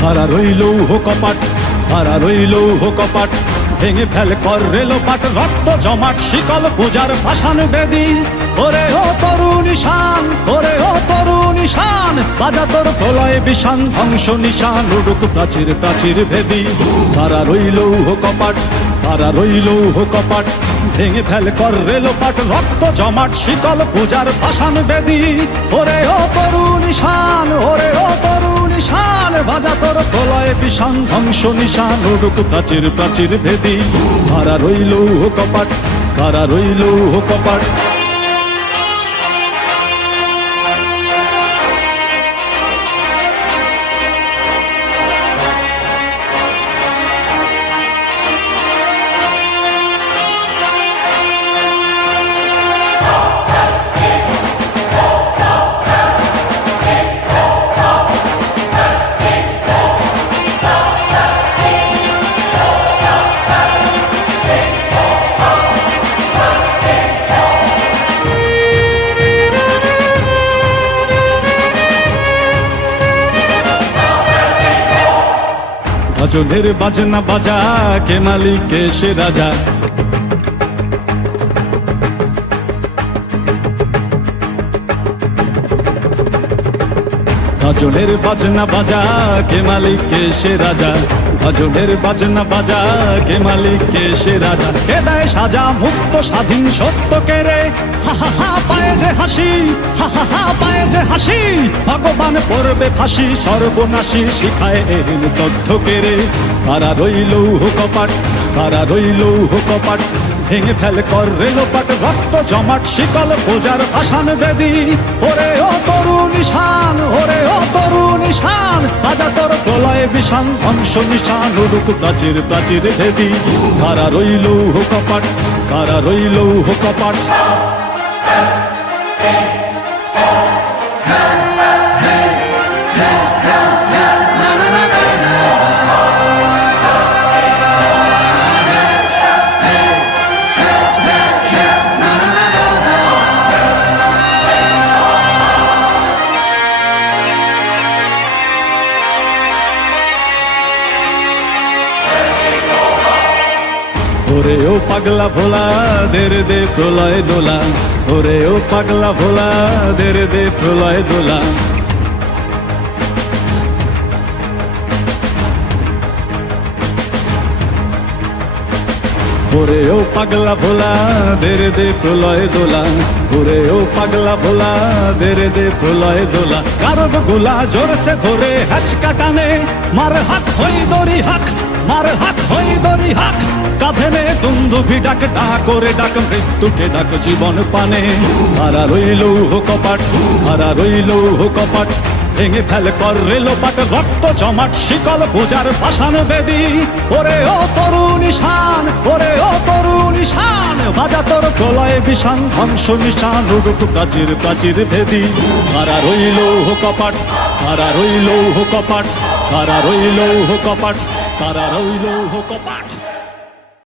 খাড়া রইল কপাট, খাড়া রইল কপাট, ভেঙে ফেল কর রেলোপাট, রক্ত জমাট শিকল পূজার পাষাণ বেদী। ওরে ও তরুণ ঈশান, ওরে ও তরুণ ঈশান, বাজা তোর প্রলয় বিষান, ধ্বংস নিশান উড়ুক প্রাচীর প্রাচীর ভেদী। খাড়া রইল কপাট, খাড়া রইল কপাট, ভেঙে ফেল কর রেলোপাট, রক্ত জমাট শিকল পূজার পাষাণ বেদী। ওরে ও তরুণ ঈশান, ওরে ও তরুণ ঈশান, বাজা তোর প্রলয় বিষান, ধ্বংস নিশান উড়ুক প্রাচীর প্রাচীর ভেদী। খাড়া রইল কপাট, খাড়া রইল কপাট। গজলের বাজনা বাজা, কে মালিক কে সে রাজা। গজলের বাজনা বাজা, কে মালিক কে সে রাজা। গজলের বাজনা বাজা, কে মালিক কে সে রাজা। কে দেয় সাজা মুক্ত স্বাধীন সত্য কে রে, হা হা হা পায়ে যে হাসি, হা হা হা পায়ে যে হাসি। ভগবান পড়বে ফাঁসি, সর্বনাশী শিখায় এহেন তথ্য কে রে। কারা রইল কপাট, কারা রইল কপাট, ভেঙে ফেল কর রেলোপাট, রক্ত জমাট শিকল পূজার পাষাণ বেদী। ওরে ও তরুণ ঈশান, ওরে ও তরুণ ঈশান, বাজা তোর প্রলয় বিষান, ধ্বংস নিশান উড়ুক প্রাচীর প্রাচীর ভেদী। কারা রইল কপাট, কারা রইল কপাট। ওরে ও পাগলা ভোলা, দেরে দে প্রলয় দোলা। ওরে ও পাগলা ভোলা, দেরে দে প্রলয় দোলা। ওরে ও পাগলা ভোলা, দেরে দে প্রলয় দোলা। ওরে ও পাগলা ভোলা, দেরে দে প্রলয় দোলা। কারদ গোলা জোরসে ধরে হ্যাচকা টানে, মার হাত হই দড়ি হাক, মার হাত হই দড়ি হাক। কাঁধে নে দুন্দুভি ডাক, ডাক করে ডাক মৃত্যুকে ডাক জীবন পানে। কারা রইল কপাট, কারা রইল কপাট, ভেঙে ফেল কর রেলোপাট, রক্ত জমাট শিকল পূজার পাষাণ বেদী। ওরে ও তরুণ ঈশান, ওরে ও তরুণ ঈশান, বাজা তোর প্রলয় বিষান, ধ্বংস নিশান উড়ুক প্রাচীর প্রাচীর ভেদী। কারা রইল কপাট, কারা রইল কপাট, কারা রইল কপাট, কারা রইল কপাট।